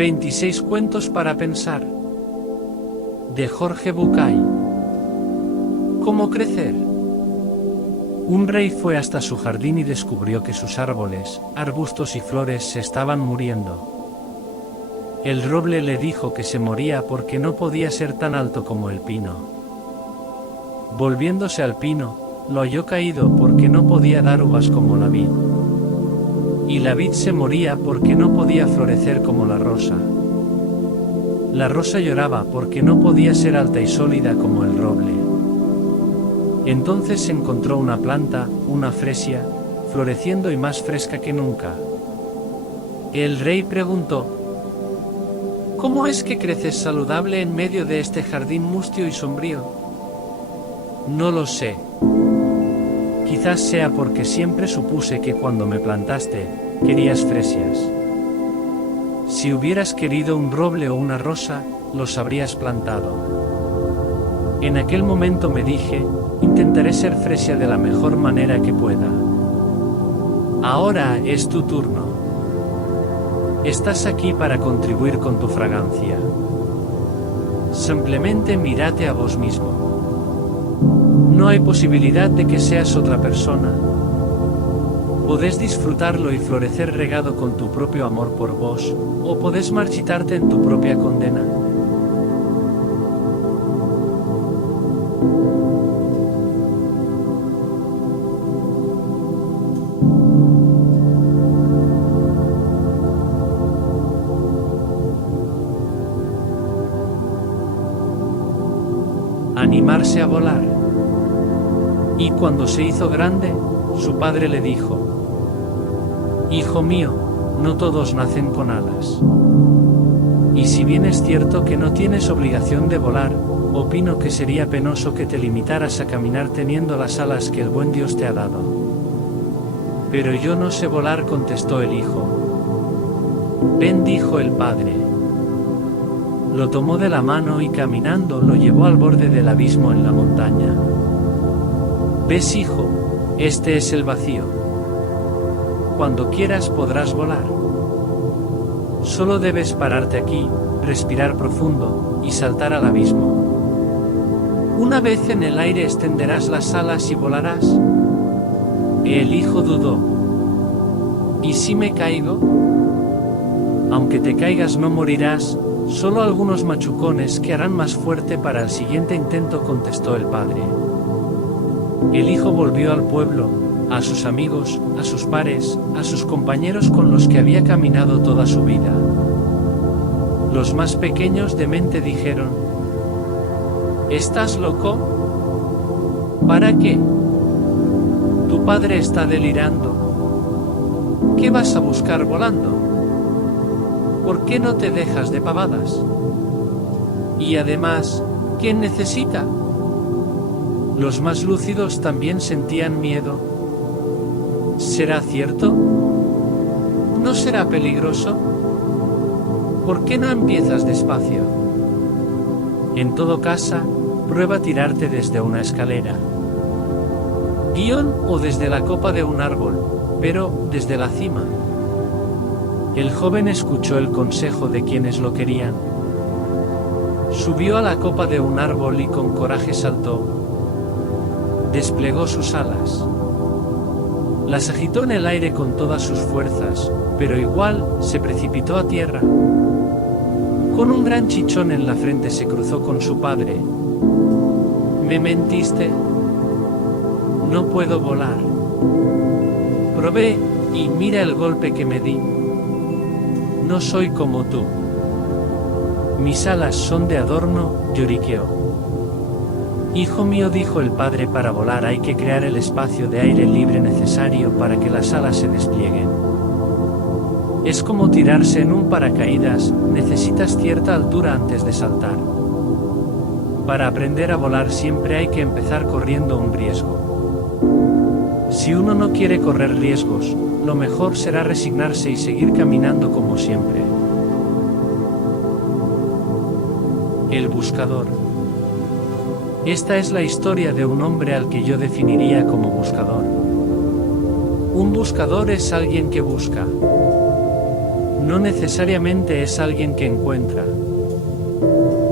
26 cuentos para pensar. De Jorge Bucay. ¿Cómo crecer? Un rey fue hasta su jardín y descubrió que sus árboles, arbustos y flores se estaban muriendo. El roble le dijo que se moría porque no podía ser tan alto como el pino. Volviéndose al pino, lo halló caído porque no podía dar uvas como la vid. Y la vid se moría porque no podía florecer como la rosa. La rosa lloraba porque no podía ser alta y sólida como el roble. Entonces encontró una planta, una fresia, floreciendo y más fresca que nunca. El rey preguntó: ¿cómo es que creces saludable en medio de este jardín mustio y sombrío? No lo sé. Quizás sea porque siempre supuse que cuando me plantaste, querías fresias. Si hubieras querido un roble o una rosa, los habrías plantado. En aquel momento me dije: intentaré ser fresia de la mejor manera que pueda. Ahora es tu turno. Estás aquí para contribuir con tu fragancia. Simplemente mírate a vos mismo. No hay posibilidad de que seas otra persona. Podés disfrutarlo y florecer regado con tu propio amor por vos, o podés marchitarte en tu propia condena. Animarse a volar. Y cuando se hizo grande, su padre le dijo: hijo mío, no todos nacen con alas. Y si bien es cierto que no tienes obligación de volar, opino que sería penoso que te limitaras a caminar teniendo las alas que el buen Dios te ha dado. Pero yo no sé volar, contestó el hijo. Ven, dijo el padre. Lo tomó de la mano y caminando lo llevó al borde del abismo en la montaña. ¿Ves, hijo? Este es el vacío. Cuando quieras podrás volar. Solo debes pararte aquí, respirar profundo, y saltar al abismo. Una vez en el aire extenderás las alas y volarás. El hijo dudó. ¿Y si me caigo? Aunque te caigas no morirás, solo algunos machucones que harán más fuerte para el siguiente intento, contestó el padre. El hijo volvió al pueblo, a sus amigos, a sus pares, a sus compañeros con los que había caminado toda su vida. Los más pequeños de mente dijeron: ¿estás loco? ¿Para qué? Tu padre está delirando. ¿Qué vas a buscar volando? ¿Por qué no te dejas de pavadas? Y además, ¿quién necesita? Los más lúcidos también sentían miedo. ¿Será cierto? ¿No será peligroso? ¿Por qué no empiezas despacio? En todo caso, prueba a tirarte desde una escalera. O desde la copa de un árbol, pero desde la cima. El joven escuchó el consejo de quienes lo querían. Subió a la copa de un árbol y con coraje saltó. Desplegó sus alas. Las agitó en el aire con todas sus fuerzas, pero igual se precipitó a tierra. Con un gran chichón en la frente se cruzó con su padre. ¿Me mentiste? No puedo volar. Probé, y mira el golpe que me di. No soy como tú. Mis alas son de adorno, lloriqueó. Hijo mío, dijo el padre, para volar hay que crear el espacio de aire libre necesario para que las alas se desplieguen. Es como tirarse en un paracaídas, necesitas cierta altura antes de saltar. Para aprender a volar siempre hay que empezar corriendo un riesgo. Si uno no quiere correr riesgos, lo mejor será resignarse y seguir caminando como siempre. El buscador. Esta es la historia de un hombre al que yo definiría como buscador. Un buscador es alguien que busca. no necesariamente es alguien que encuentra.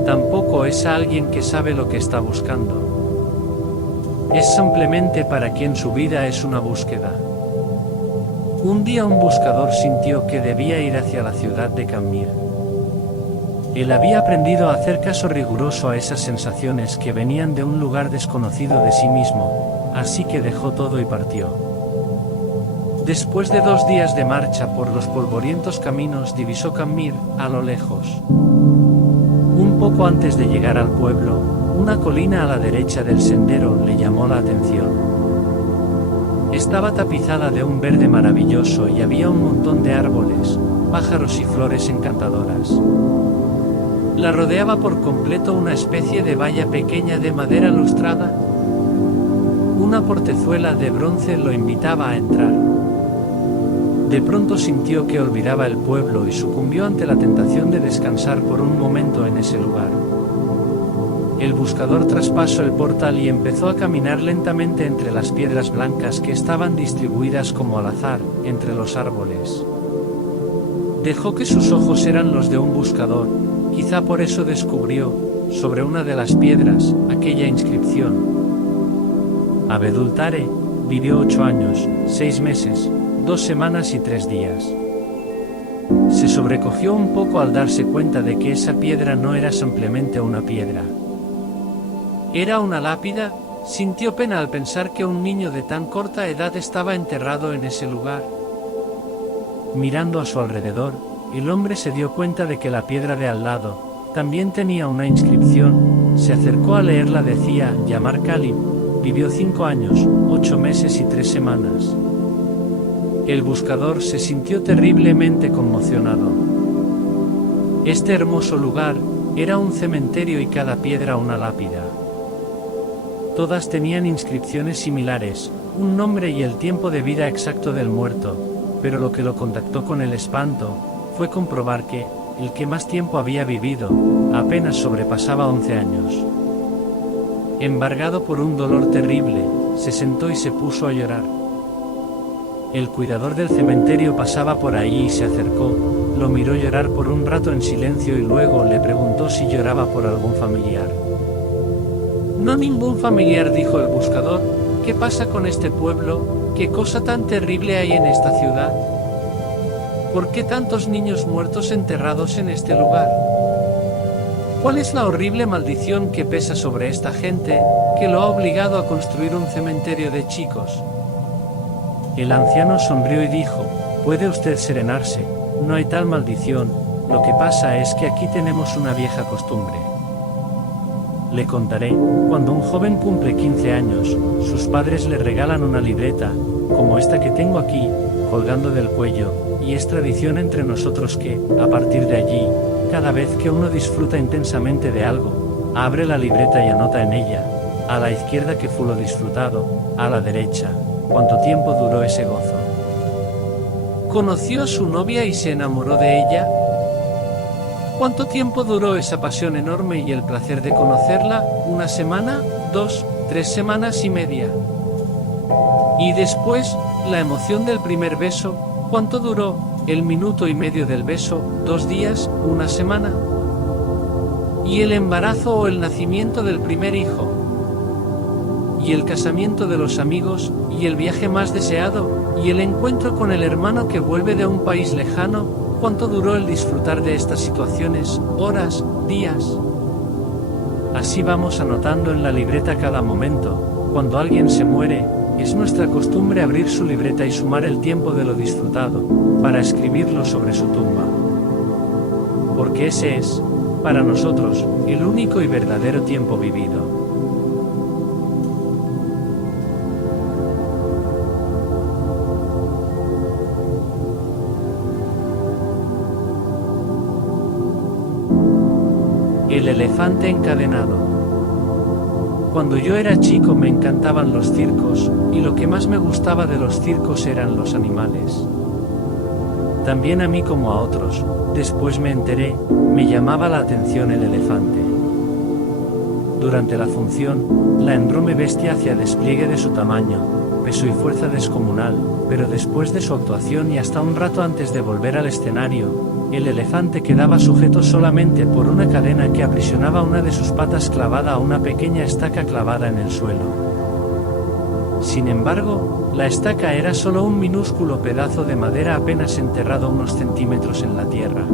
Tampoco es alguien que sabe lo que está buscando. Es simplemente para quien su vida es una búsqueda. Un día un buscador sintió que debía ir hacia la ciudad de Camir. Él había aprendido a hacer caso riguroso a esas sensaciones que venían de un lugar desconocido de sí mismo, así que dejó todo y partió. Después de 2 días de marcha por los polvorientos caminos divisó Camir a lo lejos. Un poco antes de llegar al pueblo, una colina a la derecha del sendero le llamó la atención. Estaba tapizada de un verde maravilloso y había un montón de árboles, pájaros y flores encantadoras. La rodeaba por completo una especie de valla pequeña de madera lustrada. Una portezuela de bronce lo invitaba a entrar. De pronto sintió que olvidaba el pueblo y sucumbió ante la tentación de descansar por un momento en ese lugar. El buscador traspasó el portal y empezó a caminar lentamente entre las piedras blancas que estaban distribuidas como al azar, entre los árboles. Dejó que sus ojos eran los de un buscador, quizá por eso descubrió, sobre una de las piedras, aquella inscripción. Abedultare vivió 8 años, 6 meses, 2 semanas y 3 días. Se sobrecogió un poco al darse cuenta de que esa piedra no era simplemente una piedra. Era una lápida. Sintió pena al pensar que un niño de tan corta edad estaba enterrado en ese lugar. Mirando a su alrededor, el hombre se dio cuenta de que la piedra de al lado también tenía una inscripción. Se acercó a leerla. Decía: Yamar Kalim vivió 5 años, 8 meses y 3 semanas. El buscador se sintió terriblemente conmocionado. Este hermoso lugar era un cementerio y cada piedra una lápida. Todas tenían inscripciones similares, un nombre y el tiempo de vida exacto del muerto, pero lo que lo contactó con el espanto fue comprobar que el que más tiempo había vivido apenas sobrepasaba 11 años. Embargado por un dolor terrible, se sentó y se puso a llorar. El cuidador del cementerio pasaba por allí y se acercó, lo miró llorar por un rato en silencio y luego le preguntó si lloraba por algún familiar. No, ningún familiar, dijo el buscador. ¿Qué pasa con este pueblo? ¿Qué cosa tan terrible hay en esta ciudad? ¿Por qué tantos niños muertos enterrados en este lugar? ¿Cuál es la horrible maldición que pesa sobre esta gente, que lo ha obligado a construir un cementerio de chicos? El anciano sonrió y dijo: puede usted serenarse, no hay tal maldición, lo que pasa es que aquí tenemos una vieja costumbre. Le contaré, cuando un joven cumple 15 años, sus padres le regalan una libreta, como esta que tengo aquí, colgando del cuello, y es tradición entre nosotros que, a partir de allí, cada vez que uno disfruta intensamente de algo, abre la libreta y anota en ella, a la izquierda que fue lo disfrutado, a la derecha, cuánto tiempo duró ese gozo. ¿Conoció a su novia y se enamoró de ella? ¿Cuánto tiempo duró esa pasión enorme y el placer de conocerla? ¿1 semana? 2, 3 semanas y media. Y después, la emoción del primer beso, ¿cuánto duró? ¿El minuto y medio del beso? 2 días, 1 semana. ¿Y el embarazo o el nacimiento del primer hijo? ¿Y el casamiento de los amigos? ¿Y el viaje más deseado? ¿Y el encuentro con el hermano que vuelve de un país lejano? ¿Cuánto duró el disfrutar de estas situaciones? ¿Horas? ¿Días? Así vamos anotando en la libreta cada momento. Cuando alguien se muere, es nuestra costumbre abrir su libreta y sumar el tiempo de lo disfrutado, para escribirlo sobre su tumba. Porque ese es, para nosotros, el único y verdadero tiempo vivido. El elefante encadenado. Cuando yo era chico me encantaban los circos, y lo que más me gustaba de los circos eran los animales. También a mí como a otros, después me enteré, me llamaba la atención el elefante. Durante la función, la enorme bestia hacía despliegue de su tamaño, peso y fuerza descomunal, pero después de su actuación y hasta un rato antes de volver al escenario, el elefante quedaba sujeto solamente por una cadena que aprisionaba una de sus patas clavada a una pequeña estaca clavada en el suelo. Sin embargo, la estaca era solo un minúsculo pedazo de madera apenas enterrado unos centímetros en la tierra.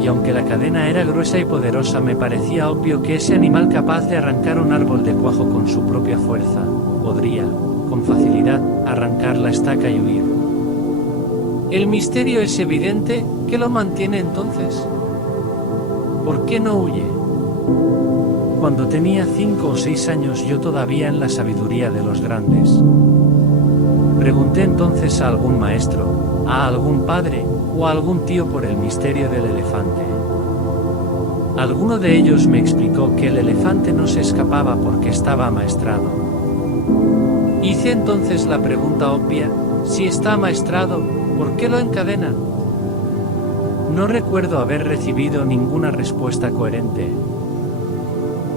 Y aunque la cadena era gruesa y poderosa, me parecía obvio que ese animal capaz de arrancar un árbol de cuajo con su propia fuerza, podría, con facilidad, arrancar la estaca y huir. El misterio es evidente. ¿Qué lo mantiene entonces? ¿Por qué no huye? Cuando tenía 5 o 6 años, yo todavía en la sabiduría de los grandes, pregunté entonces a algún maestro, a algún padre o a algún tío por el misterio del elefante. Alguno de ellos me explicó que el elefante no se escapaba porque estaba amaestrado. Hice entonces la pregunta obvia: si está amaestrado, ¿por qué lo encadenan? No recuerdo haber recibido ninguna respuesta coherente.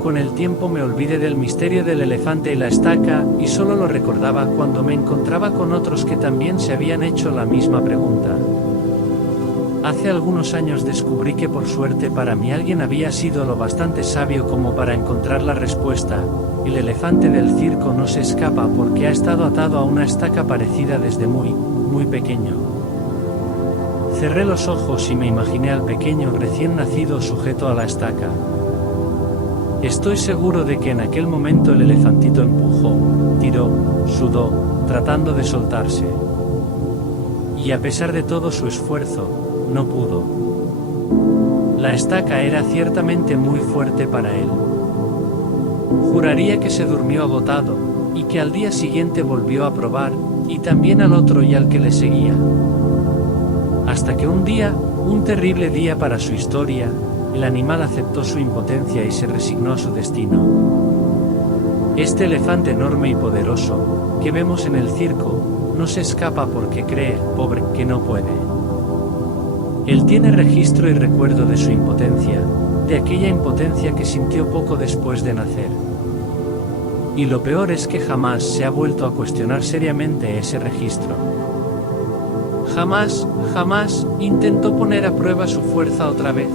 Con el tiempo me olvidé del misterio del elefante y la estaca, y solo lo recordaba cuando me encontraba con otros que también se habían hecho la misma pregunta. Hace algunos años descubrí que por suerte para mí alguien había sido lo bastante sabio como para encontrar la respuesta: el elefante del circo no se escapa porque ha estado atado a una estaca parecida desde muy pequeño. Cerré los ojos y me imaginé al pequeño recién nacido sujeto a la estaca. Estoy seguro de que en aquel momento el elefantito empujó, tiró, sudó, tratando de soltarse. Y a pesar de todo su esfuerzo, no pudo. La estaca era ciertamente muy fuerte para él. Juraría que se durmió agotado, y que al día siguiente volvió a probar, y también al otro y al que le seguía. Hasta que un día, un terrible día para su historia, el animal aceptó su impotencia y se resignó a su destino. Este elefante enorme y poderoso, que vemos en el circo, no se escapa porque cree, pobre, que no puede. Él tiene registro y recuerdo de su impotencia, de aquella impotencia que sintió poco después de nacer. Y lo peor es que jamás se ha vuelto a cuestionar seriamente ese registro. Jamás intentó poner a prueba su fuerza otra vez.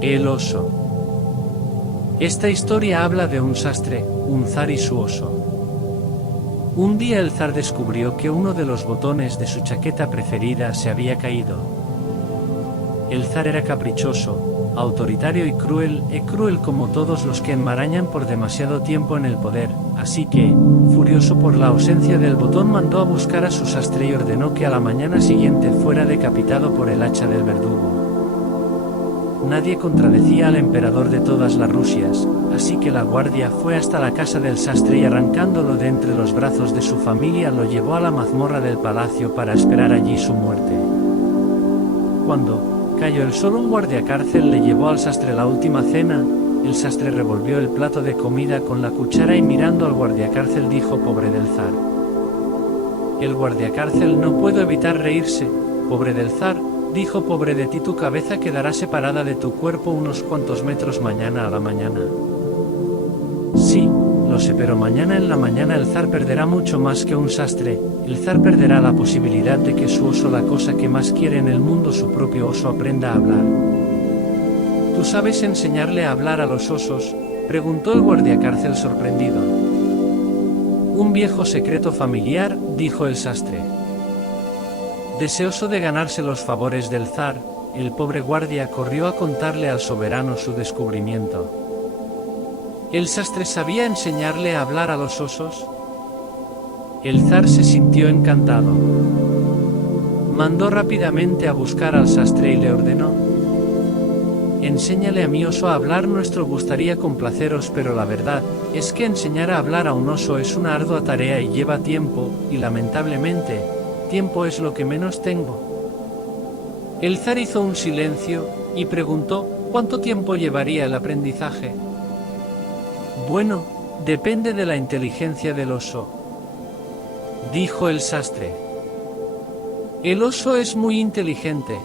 El oso. Esta historia habla de un sastre, un zar y su oso. Un día el zar descubrió que uno de los botones de su chaqueta preferida se había caído. El zar era caprichoso, autoritario y cruel como todos los que enmarañan por demasiado tiempo en el poder, así que, furioso por la ausencia del botón, mandó a buscar a su sastre y ordenó que a la mañana siguiente fuera decapitado por el hacha del verdugo. Nadie contradecía al emperador de todas las Rusias, así que la guardia fue hasta la casa del sastre y arrancándolo de entre los brazos de su familia lo llevó a la mazmorra del palacio para esperar allí su muerte. Cuando cayó el sol, un guardiacárcel le llevó al sastre la última cena. El sastre revolvió el plato de comida con la cuchara y mirando al guardiacárcel dijo: pobre del zar. El guardiacárcel no pudo evitar reírse. Pobre del zar, dijo, pobre de ti, tu cabeza quedará separada de tu cuerpo unos cuantos metros mañana a la mañana. Sí, lo sé, pero mañana en la mañana el zar perderá mucho más que un sastre. El zar perderá la posibilidad de que su oso, la cosa que más quiere en el mundo, su propio oso, aprenda a hablar. ¿Tú sabes enseñarle a hablar a los osos?, preguntó el guardiacárcel sorprendido. Un viejo secreto familiar, dijo el sastre. Deseoso de ganarse los favores del zar, el pobre guardia corrió a contarle al soberano su descubrimiento. ¿El sastre sabía enseñarle a hablar a los osos? El zar se sintió encantado. Mandó rápidamente a buscar al sastre y le ordenó: enséñale a mi oso a hablar, nuestro gustaría complaceros, pero la verdad es que enseñar a hablar a un oso es una ardua tarea y lleva tiempo, y lamentablemente, tiempo es lo que menos tengo. El zar hizo un silencio, y preguntó: ¿Cuánto tiempo llevaría el aprendizaje? Bueno, depende de la inteligencia del oso, dijo el sastre. El oso es muy inteligente,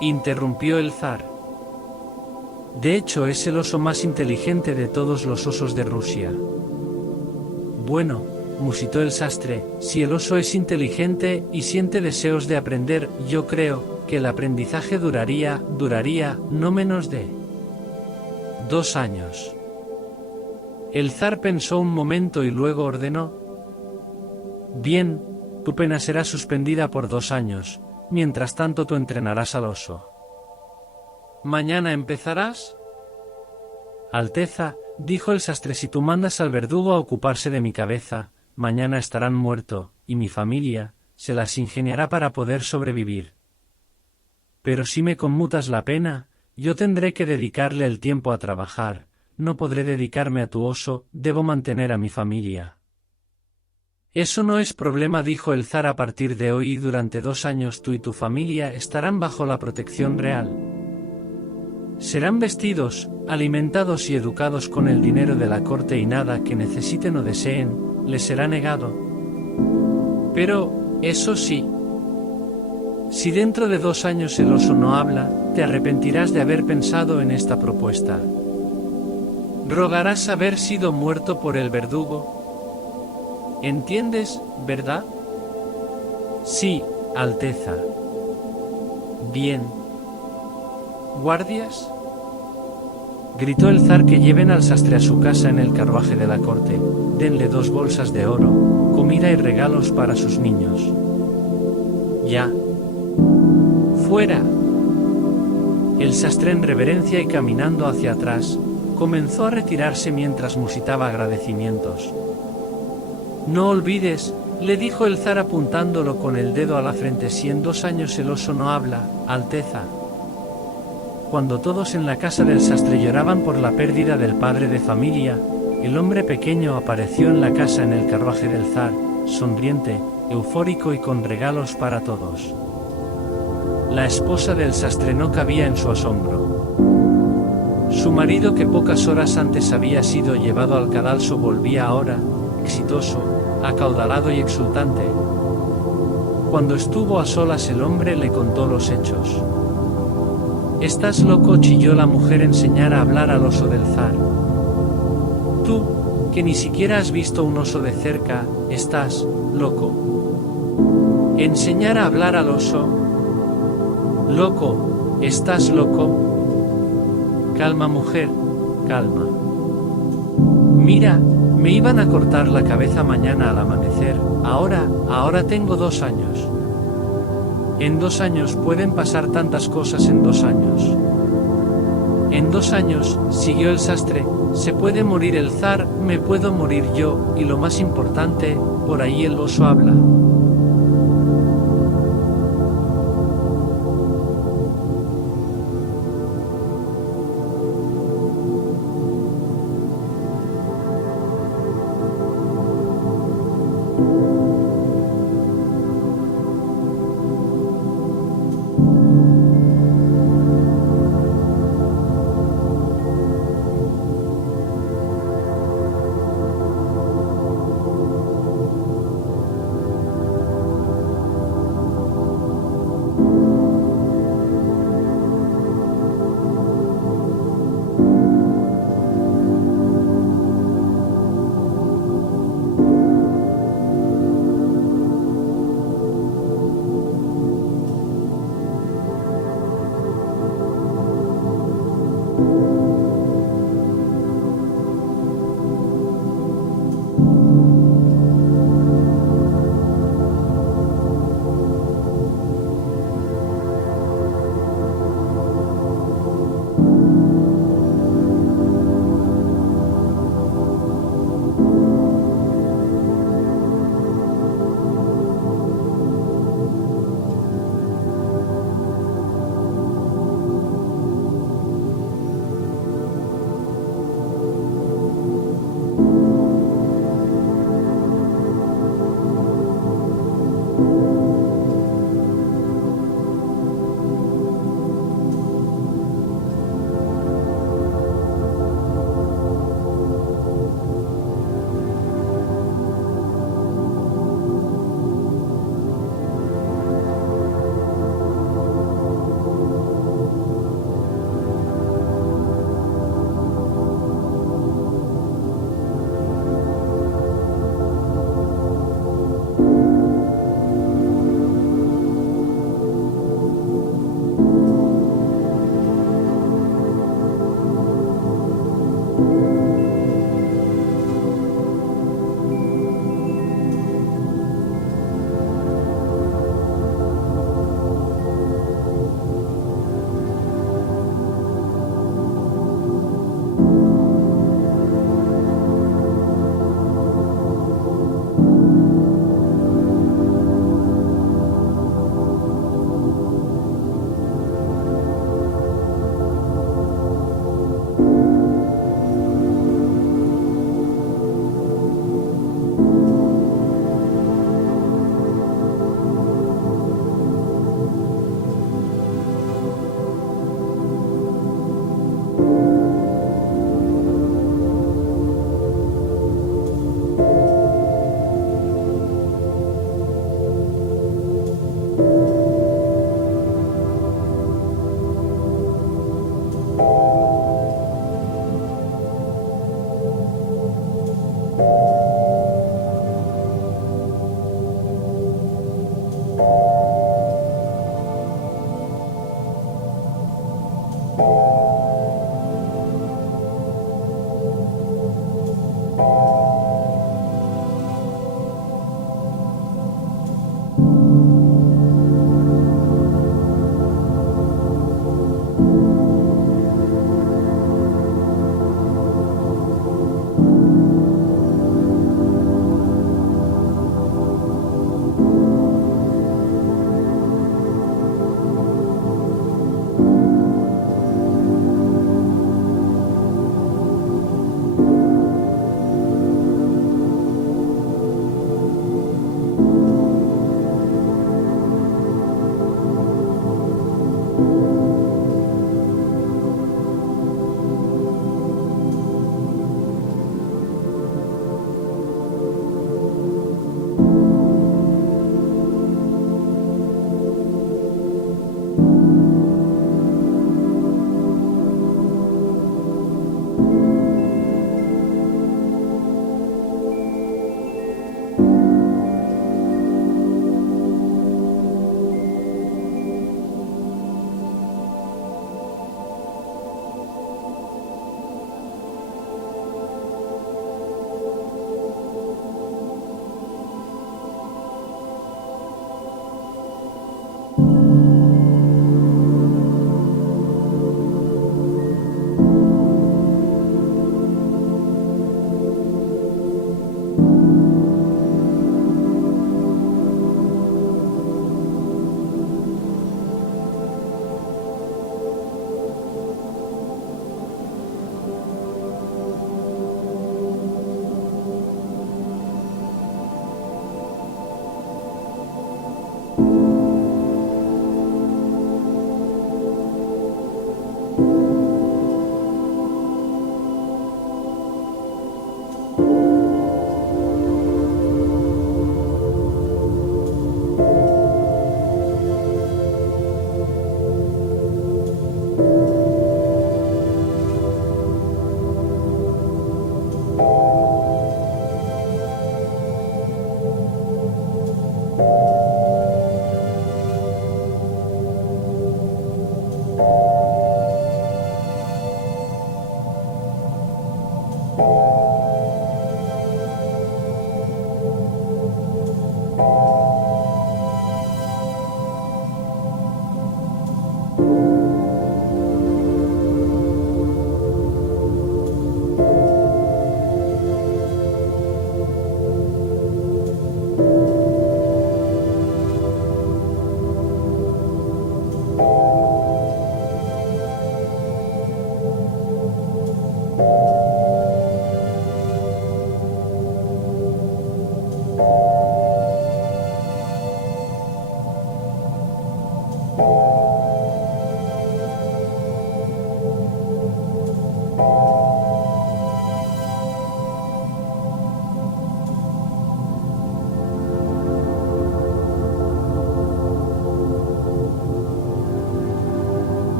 interrumpió el zar. De hecho, es el oso más inteligente de todos los osos de Rusia. Bueno, musitó el sastre, si el oso es inteligente y siente deseos de aprender, yo creo que el aprendizaje duraría no menos de 2 años. El zar pensó un momento y luego ordenó: bien, tu pena será suspendida por 2 años, mientras tanto tú entrenarás al oso. ¿Mañana empezarás? Alteza, dijo el sastre, si tú mandas al verdugo a ocuparse de mi cabeza, mañana estarán muerto, y mi familia se las ingeniará para poder sobrevivir. Pero si me conmutas la pena, yo tendré que dedicarle el tiempo a trabajar, no podré dedicarme a tu oso, debo mantener a mi familia. Eso no es problema, dijo el zar, a partir de hoy y durante 2 años tú y tu familia estarán bajo la protección real. Serán vestidos, alimentados y educados con el dinero de la corte y nada que necesiten o deseen les será negado. Pero, eso sí, si dentro de 2 años el oso no habla, te arrepentirás de haber pensado en esta propuesta. Rogarás haber sido muerto por el verdugo. ¿Entiendes, verdad? Sí, Alteza. Bien. ¿Guardias? Gritó el zar, que lleven al sastre a su casa en el carruaje de la corte, denle 2 bolsas de oro, comida y regalos para sus niños. Ya. ¡Fuera! El sastre, en reverencia y caminando hacia atrás, comenzó a retirarse mientras musitaba agradecimientos. No olvides, le dijo el zar apuntándolo con el dedo a la frente, si en 2 años el oso no habla, Alteza. Cuando todos en la casa del sastre lloraban por la pérdida del padre de familia, el hombre pequeño apareció en la casa en el carruaje del zar, sonriente, eufórico y con regalos para todos. La esposa del sastre no cabía en su asombro. Su marido, que pocas horas antes había sido llevado al cadalso, volvía ahora, exitoso, acaudalado y exultante. Cuando estuvo a solas, el hombre le contó los hechos. «¿Estás loco?», chilló la mujer, «enseñar a hablar al oso del zar. Tú, que ni siquiera has visto un oso de cerca, estás loco. ¿Enseñar a hablar al oso? Loco, ¿estás loco? Calma, mujer, calma. Mira, me iban a cortar la cabeza mañana al amanecer, ahora tengo 2 años. En 2 años pueden pasar tantas cosas, en 2 años. En 2 años, siguió el sastre, se puede morir el zar, me puedo morir yo, y lo más importante, por ahí el oso habla.